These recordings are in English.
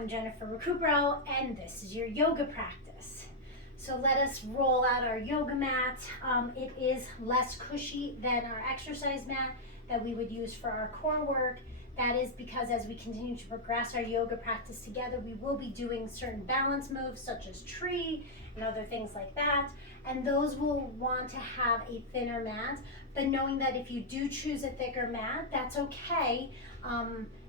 I'm Jennifer Recupero, and this is your yoga practice. So let us roll out our yoga mat. It is less cushy than our exercise mat that we would use for our core work. That is because as we continue to progress our yoga practice together, we will be doing certain balance moves such as tree and other things like that. And those will want to have a thinner mat. But knowing that if you do choose a thicker mat, that's okay.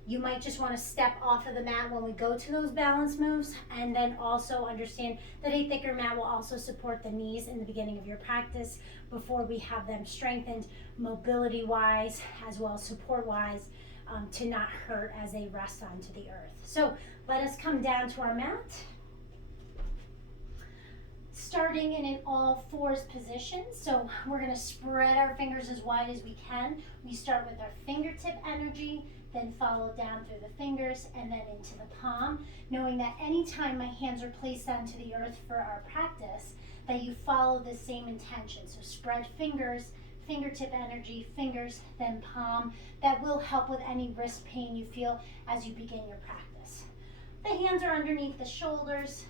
You might just want to step off of the mat when we go to those balance moves, and then also understand that a thicker mat will also support the knees in the beginning of your practice before we have them strengthened mobility wise as well as support wise, to not hurt as they rest onto the earth. So let us come down to our mat, starting in an all fours position. So we're going to spread our fingers as wide as we can. We start with our fingertip energy, then follow down through the fingers and then into the palm, knowing that anytime my hands are placed onto the earth for our practice, that you follow the same intention. So spread fingers, fingertip energy, fingers, then palm. That will help with any wrist pain you feel as you begin your practice. The hands are underneath the shoulders,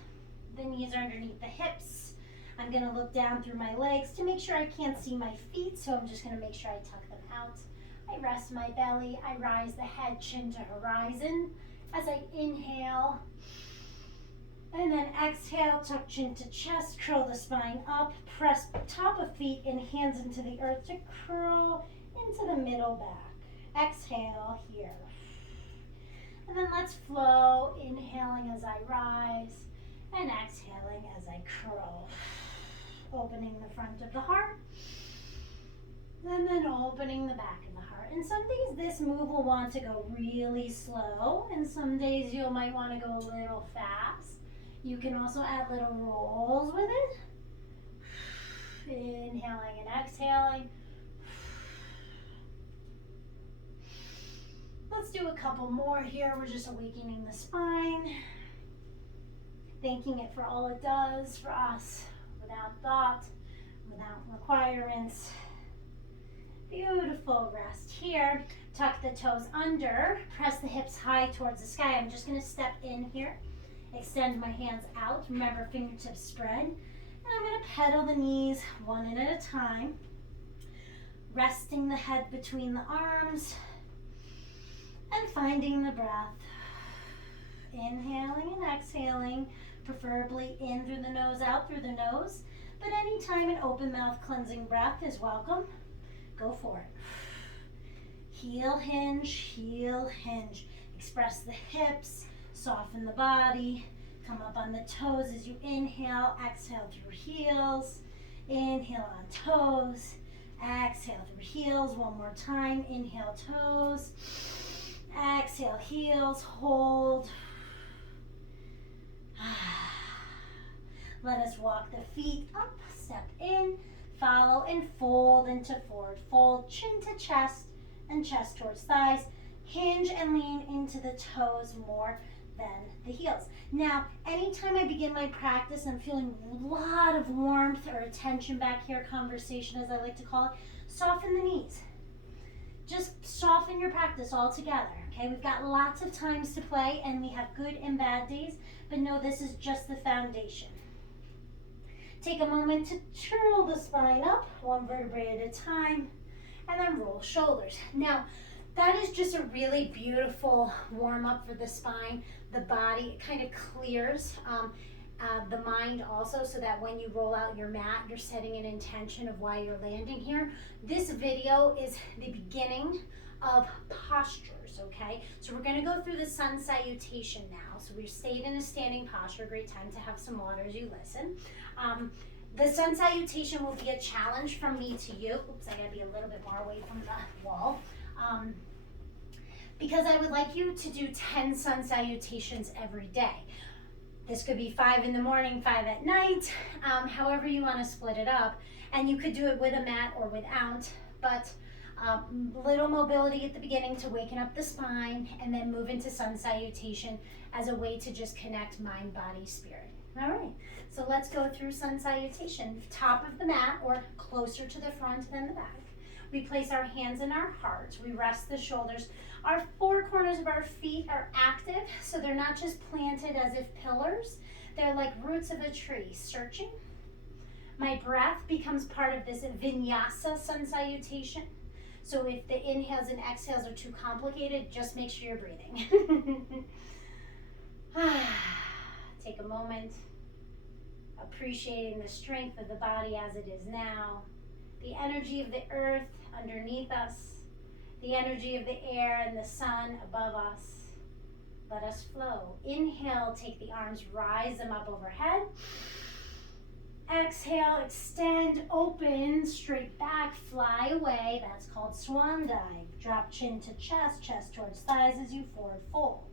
the knees are underneath the hips. I'm going to look down through my legs to make sure I can't see my feet, so I'm just going to make sure I tuck them out. I rest my belly, I rise the head, chin to horizon as I inhale. And then exhale, tuck chin to chest, curl the spine up, press top of feet and hands into the earth to curl into the middle back. Exhale here. And then let's flow, inhaling as I rise and exhaling as I curl. Opening the front of the heart and then opening the back of the heart. And some days this move will want to go really slow, and some days you might want to go a little fast. You can also add little rolls with it. Inhaling and exhaling. Let's do a couple more here. We're just awakening the spine, thanking it for all it does for us, without thought, without requirements. Beautiful. Rest here. Tuck the toes under. Press the hips high towards the sky. I'm just going to step in here. Extend my hands out. Remember, fingertips spread. And I'm going to pedal the knees one in at a time. Resting the head between the arms. And finding the breath. Inhaling and exhaling. Preferably in through the nose, out through the nose. But anytime an open mouth cleansing breath is welcome. Go for it. Heel hinge, heel hinge. Express the hips, soften the body. Come up on the toes as you inhale. Exhale through heels. Inhale on toes. Exhale through heels. One more time. Inhale toes. Exhale heels. Hold. Let us walk the feet up. Step in. Follow and fold into forward fold, chin to chest and chest towards thighs. Hinge and lean into the toes more than the heels. Now, anytime I begin my practice, I'm feeling a lot of warmth or attention back here, conversation as I like to call it, soften the knees. Just soften your practice all together, okay? We've got lots of times to play and we have good and bad days, but no, this is just the foundation. Take a moment to curl the spine up, one vertebrae at a time, and then roll shoulders. Now, that is just a really beautiful warm-up for the spine, the body. It kind of clears the mind also, so that when you roll out your mat, you're setting an intention of why you're landing here. This video is the beginning of postures, okay? So we're going to go through the sun salutation now. So we've stayed in a standing posture. Great time to have some water as you listen. The sun salutation will be a challenge from me to you. Oops, I gotta be a little bit more away from the wall. Because I would like you to do 10 sun salutations every day. This could be 5 in the morning, 5 at night, however you want to split it up. And you could do it with a mat or without, but little mobility at the beginning to waken up the spine, and then move into sun salutation as a way to just connect mind, body, spirit. All right, so let's go through sun salutation. Top of the mat or closer to the front than the back. We place our hands in our hearts. We rest the shoulders. Our four corners of our feet are active, so they're not just planted as if pillars. They're like roots of a tree, searching. My breath becomes part of this vinyasa sun salutation. So if the inhales and exhales are too complicated, just make sure you're breathing. Take a moment, appreciating the strength of the body as it is now, the energy of the earth underneath us, the energy of the air and the sun above us. Let us flow. Inhale, take the arms, rise them up overhead. Exhale, extend, open, straight back, fly away. That's called swan dive. Drop chin to chest, chest towards thighs as you forward fold.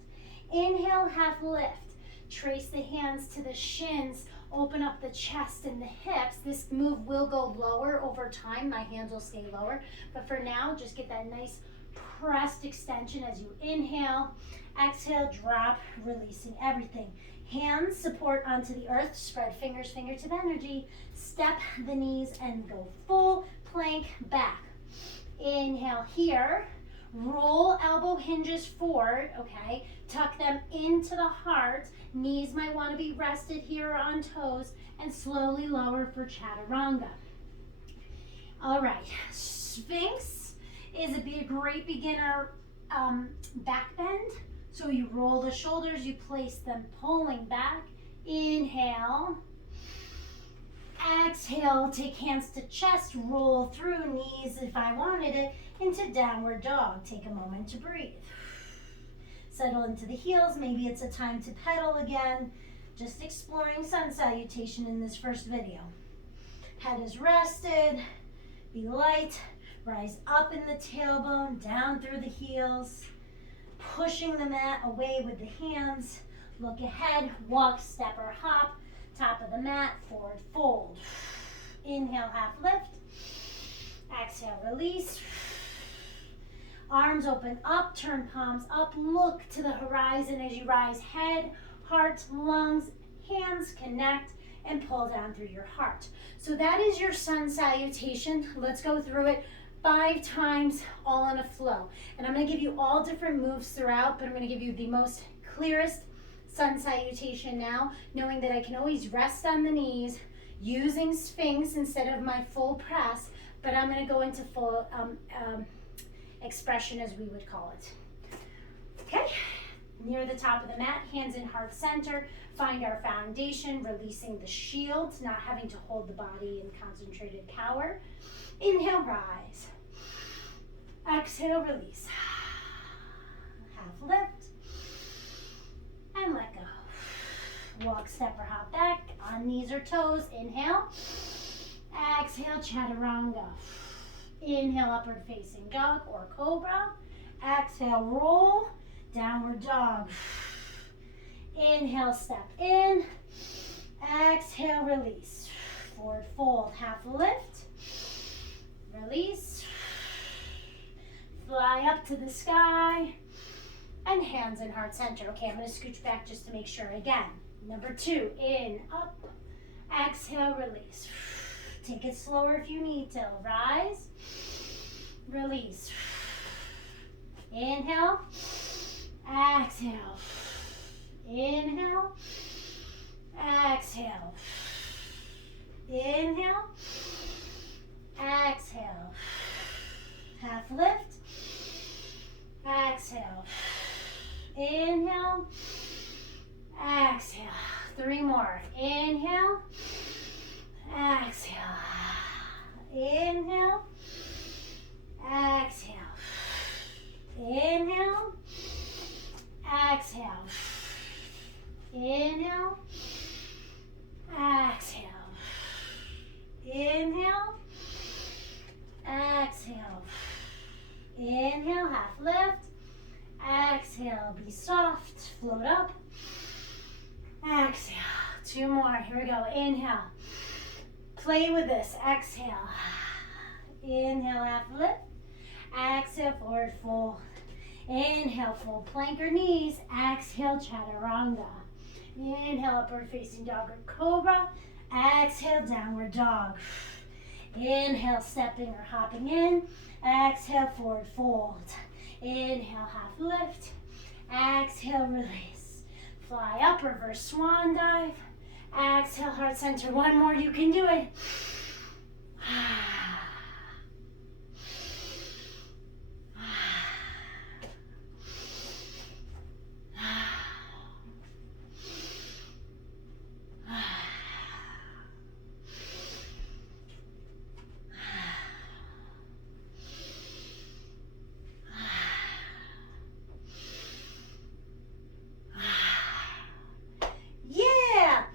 Inhale, half lift. Trace the hands to the shins, open up the chest and the hips. This move will go lower over time. My hands will stay lower. But for now, just get that nice pressed extension as you inhale. Exhale, drop, releasing everything. Hands support onto the earth. Spread fingers, fingertip energy. Step the knees and go full plank back. Inhale here. Roll elbow hinges forward, okay? Tuck them into the heart. Knees might want to be rested here on toes, and slowly lower for chaturanga. All right, Sphinx is a great beginner back bend. So you roll the shoulders, you place them pulling back. Inhale. Exhale, take hands to chest, roll through knees if I wanted it, into downward dog. Take a moment to breathe. Settle into the heels. Maybe it's a time to pedal again. Just exploring sun salutation in this first video. Head is rested. Be light. Rise up in the tailbone, down through the heels. Pushing the mat away with the hands. Look ahead. Walk, step, or hop. Top of the mat, forward fold. Inhale, half lift. Exhale, release. Arms open up, turn palms up, look to the horizon as you rise. Head, heart, lungs, hands connect and pull down through your heart. So that is your sun salutation. Let's go through it 5 times, all in a flow. And I'm going to give you all different moves throughout, but I'm going to give you the most clearest sun salutation now, knowing that I can always rest on the knees, using Sphinx instead of my full press, but I'm going to go into full expression, as we would call it. Okay, near the top of the mat, hands in heart center, find our foundation, releasing the shield, not having to hold the body in concentrated power. Inhale, rise. Exhale, release. Half lift. And let go. Walk, step, or hop back on knees or toes. Inhale. Exhale, chaturanga. Inhale, upward facing dog or cobra. Exhale, roll, downward dog. Inhale, step in. Exhale, release. Forward fold, half lift. Release. Fly up to the sky. And hands in heart center. Okay, I'm going to scooch back just to make sure. Again, number 2, in, up. Exhale, release. Take it slower if you need to. Rise. Release. Inhale. Exhale. Inhale. Exhale. Inhale. Exhale. Half lift. Exhale. Inhale. Exhale. 3 more. Inhale. Exhale. Inhale. Exhale. Inhale. Exhale. Inhale. Exhale. Inhale. Exhale. Inhale, half lift. Exhale, be soft, float up. Exhale, 2 more. Here we go. Inhale. Play with this. Exhale. Inhale, half lift. Exhale, forward fold. Inhale, full plank or knees. Exhale, chaturanga. Inhale, upward facing dog or cobra. Exhale, downward dog. Inhale, stepping or hopping in. Exhale, forward fold. Inhale, half lift. Exhale, release. Fly up, reverse swan dive. Exhale, heart center. One more, you can do it. Yeah!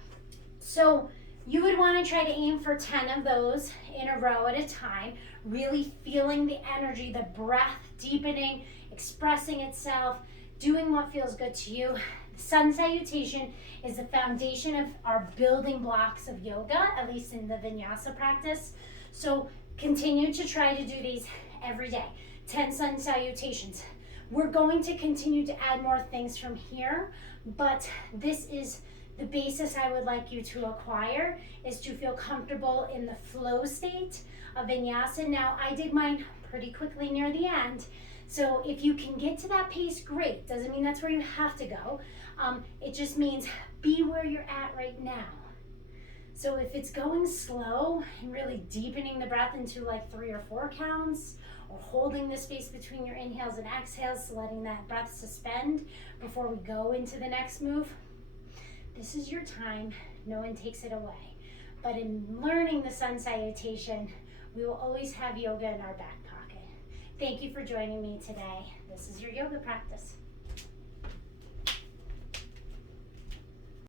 So you would want to try to aim for 10 of those in a row at a time, really feeling the energy, the breath deepening, expressing itself, doing what feels good to you. The sun salutation is the foundation of our building blocks of yoga, at least in the vinyasa practice. So continue to try to do these every day. 10 sun salutations. We're going to continue to add more things from here, but this is the basis I would like you to acquire, is to feel comfortable in the flow state of vinyasa. Now, I did mine pretty quickly near the end, so if you can get to that pace, great. Doesn't mean that's where you have to go. It just means be where you're at right now. So if it's going slow and really deepening the breath into like 3 or 4 counts, or holding the space between your inhales and exhales, so letting that breath suspend before we go into the next move, this is your time. No one takes it away. But in learning the sun salutation, we will always have yoga in our back pocket. Thank you for joining me today. This is your yoga practice.